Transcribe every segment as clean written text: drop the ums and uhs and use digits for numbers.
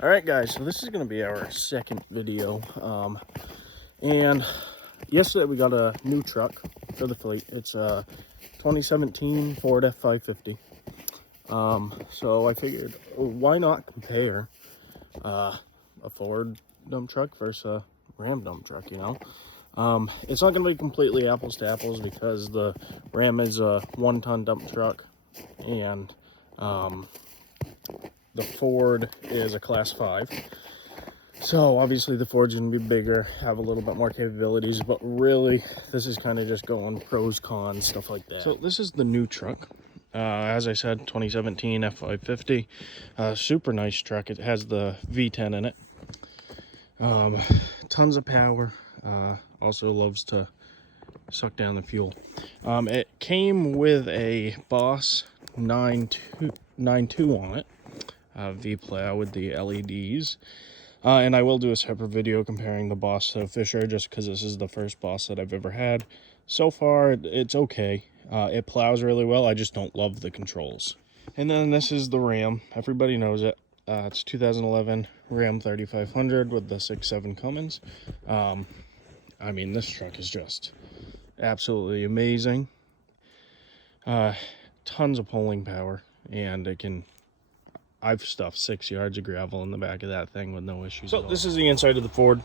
All right, guys, so this is going to be our second video. And yesterday we got a new truck for the fleet. It's a 2017 Ford F550. So I figured, why not compare a Ford dump truck versus a Ram dump truck, you know? It's not going to be completely apples to apples because the Ram is a 1-ton dump truck and the Ford is a class 5. So obviously the Ford's going to be bigger, have a little bit more capabilities, but really this is kind of just going pros, cons, stuff like that. So this is the new truck. As I said, 2017 F550. Super nice truck. It has the V10 in it. Tons of power. Also loves to suck down the fuel. It came with a Boss 9.2 on it. V-plow with the LEDs. And I will do a separate video comparing the Boss to Fisher just because this is the first Boss that I've ever had. So far, it's okay. It plows really well. I just don't love the controls. And then this is the Ram. Everybody knows it. It's 2011 Ram 3500 with the 6.7 Cummins. I mean, this truck is just absolutely amazing. Tons of pulling power, and it can... I've stuffed 6 yards of gravel in the back of that thing with no issues at all. This is the inside of the Ford.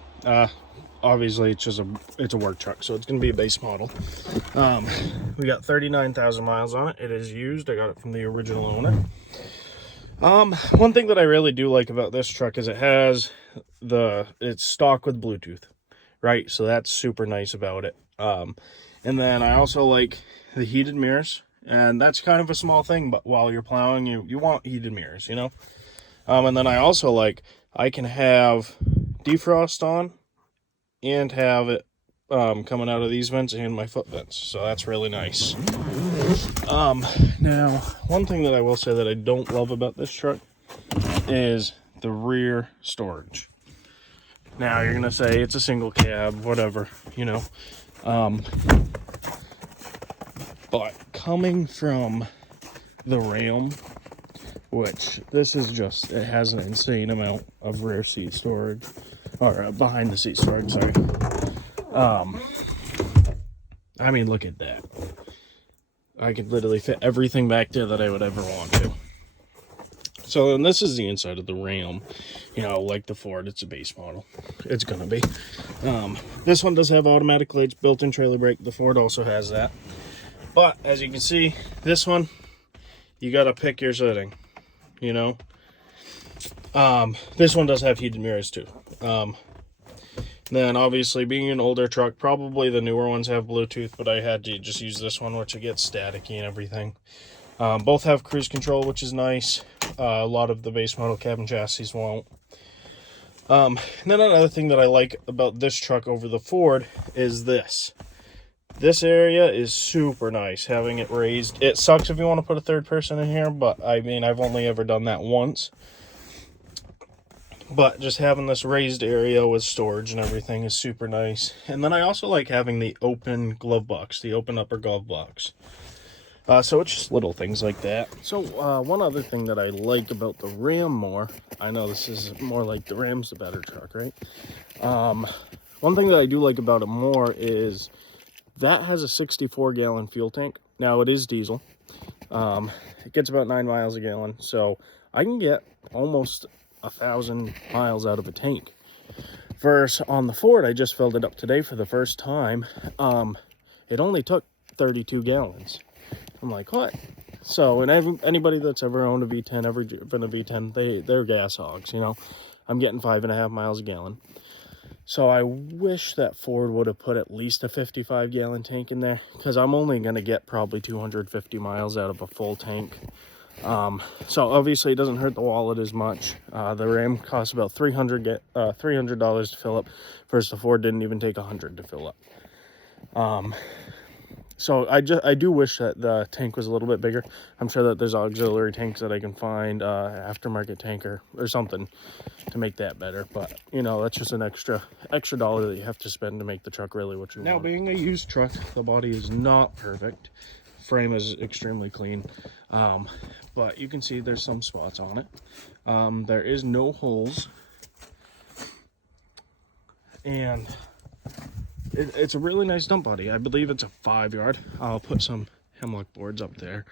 Obviously, it's a work truck, so it's going to be a base model. We got 39,000 miles on it. It is used. I got it from the original owner. One thing that I really do like about this truck is it's stock with Bluetooth, right? So that's super nice about it. And then I also like the heated mirrors. And that's kind of a small thing, but while you're plowing, you want heated mirrors, you know? And then I also I can have defrost on and have it coming out of these vents and my foot vents. So that's really nice. Now, one thing that I will say that I don't love about this truck is the rear storage. Now, you're going to say it's a single cab, whatever, you know? But coming from the Ram, which this is just, it has an insane amount of rear seat storage, or behind the seat storage, sorry. I mean, look at that. I could literally fit everything back there that I would ever want to. So then this is the inside of the Ram. You know, like the Ford, it's a base model. It's gonna be. This one does have automatic lights, built-in trailer brake. The Ford also has that. But as you can see, this one, you gotta pick your setting, you know. This one does have heated mirrors too. Then obviously being an older truck, probably the newer ones have Bluetooth, but I had to just use this one, which it gets staticky and everything. Both have cruise control, which is nice. A lot of the base model cabin chassis won't. And then another thing that I like about this truck over the Ford is this. This area is super nice, having it raised. It sucks if you want to put a third person in here, but I mean, I've only ever done that once. But just having this raised area with storage and everything is super nice. And then I also like having the open glove box, the open upper glove box. So it's just little things like that. So one other thing that I like about the Ram more, I know this is more like the Ram's the better truck, right? One thing that I do like about it more is that has a 64-gallon fuel tank. Now, it is diesel. It gets about 9 miles a gallon, so I can get almost 1,000 miles out of a tank. Versus on the Ford, I just filled it up today for the first time. It only took 32 gallons. I'm like, what? So, and anybody that's ever owned a V10, ever driven a V10, they're gas hogs, you know? I'm getting 5.5 miles a gallon. So I wish that Ford would have put at least a 55-gallon tank in there, because I'm only going to get probably 250 miles out of a full tank. So obviously it doesn't hurt the wallet as much. The Ram costs about $300 to fill up, versus the Ford didn't even take $100 to fill up. So I do wish that the tank was a little bit bigger. I'm sure that there's auxiliary tanks that I can find, aftermarket tanker or something to make that better. But, you know, that's just an extra dollar that you have to spend to make the truck really what you want. Now, being a used truck, the body is not perfect. Frame is extremely clean. but you can see there's some spots on it. There is no holes, and it's a really nice dump body. I believe it's a 5-yard. I'll put some hemlock boards up there.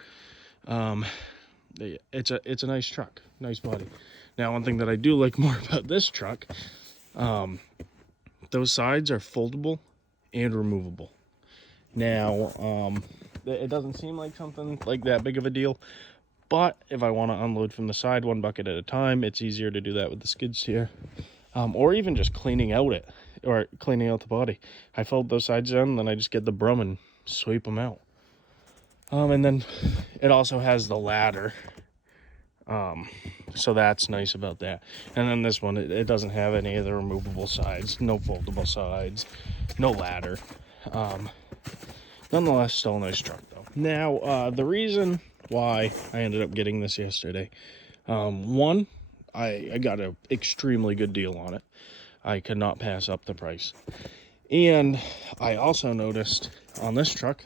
It's a nice truck, nice body. Now, one thing that I do like more about this truck, those sides are foldable and removable. Now, it doesn't seem like something like that big of a deal, but if I want to unload from the side 1 bucket at a time, it's easier to do that with the skid steer, or even just cleaning out the body. I fold those sides down, and then I just get the broom and sweep them out. And then it also has the ladder, so that's nice about that. And then this one, it doesn't have any of the removable sides, no foldable sides, no ladder. Nonetheless, still a nice truck though. Now, the reason why I ended up getting this yesterday, one, I got an extremely good deal on it. I could not pass up the price. And I also noticed on this truck,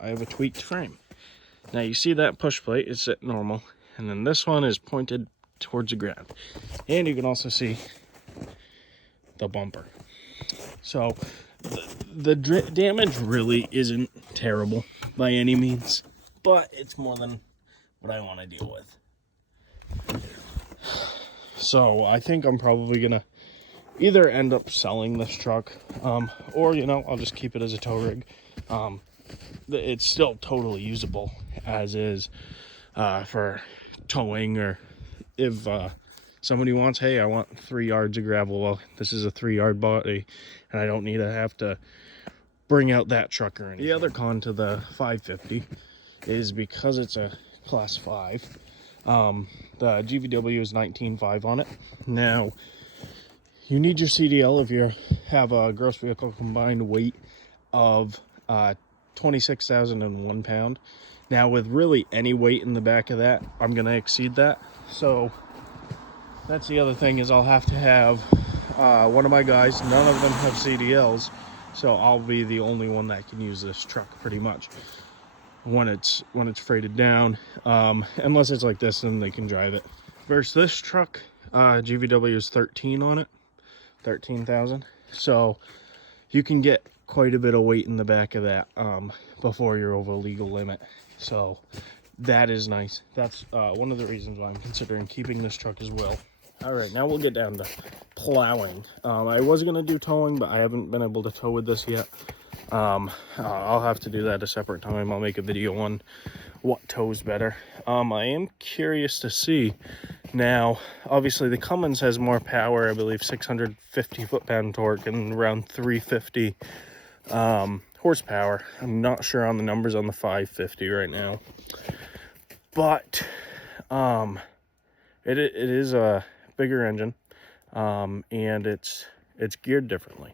I have a tweaked frame. Now you see that push plate is at normal, and then this one is pointed towards the ground. And you can also see the bumper. So the damage really isn't terrible by any means, but it's more than what I want to deal with. So I think I'm probably gonna either end up selling this truck, or I'll just keep it as a tow rig. It's still totally usable as is, for towing, or if somebody wants, hey, I want 3 yards of gravel. Well, this is a 3-yard body, and I don't need to have to bring out that truck or anything. The other con to the 550 is because it's a class 5, the GVW is 19.5 on it. Now, you need your CDL if you have a gross vehicle combined weight of 26,001 pound. Now, with really any weight in the back of that, I'm going to exceed that. So that's the other thing, is I'll have to have one of my guys. None of them have CDLs, so I'll be the only one that can use this truck pretty much when it's freighted down, unless it's like this, then they can drive it. Versus this truck, GVW is 13 on it, 13,000. So you can get quite a bit of weight in the back of that before you're over legal limit. So that is nice. That's one of the reasons why I'm considering keeping this truck as well. All right, now we'll get down to plowing. I was going to do towing, but I haven't been able to tow with this yet. I'll have to do that a separate time. I'll make a video on what tows better. I am curious to see. Now, obviously, the Cummins has more power. I believe 650 foot-pound torque and around 350 horsepower. I'm not sure on the numbers on the 550 right now, but it is a bigger engine, and it's geared differently.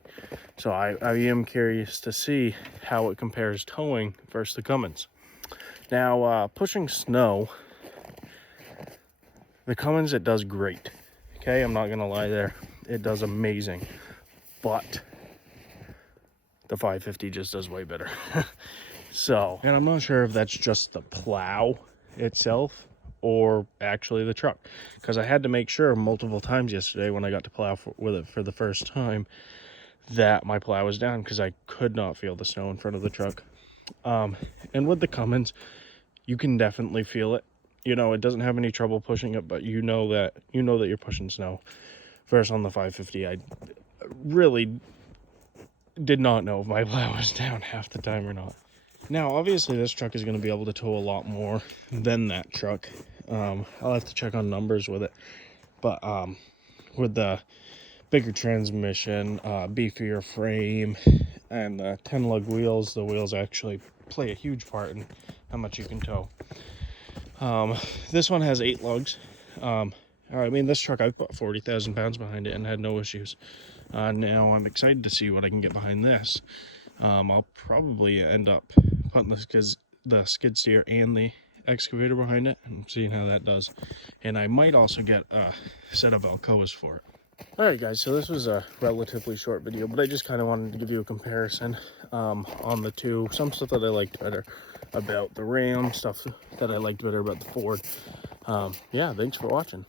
So I am curious to see how it compares towing versus the Cummins. Now, pushing snow, the Cummins, it does great. Okay, I'm not gonna lie there. It does amazing. But the 550 just does way better. So, and I'm not sure if that's just the plow itself or actually the truck, because I had to make sure multiple times yesterday when I got to plow with it for the first time that my plow was down, because I could not feel the snow in front of the truck. And with the Cummins, you can definitely feel it. It doesn't have any trouble pushing it, but you know that you're pushing snow. Versus on the 550, I really did not know if my plow was down half the time or not. Now, obviously, this truck is going to be able to tow a lot more than that truck. I'll have to check on numbers with it. But with the bigger transmission, beefier frame, and the 10-lug wheels, the wheels actually play a huge part in how much you can tow. This one has 8 lugs. This truck, I've put 40,000 pounds behind it and had no issues. Now I'm excited to see what I can get behind this. I'll probably end up putting the skid steer and the excavator behind it and seeing how that does. And I might also get a set of Alcoas for it. Alright guys, so this was a relatively short video, but I just kind of wanted to give you a comparison on the two. Some stuff that I liked better. about the Ram, stuff that I liked better about the Ford. Yeah, thanks for watching.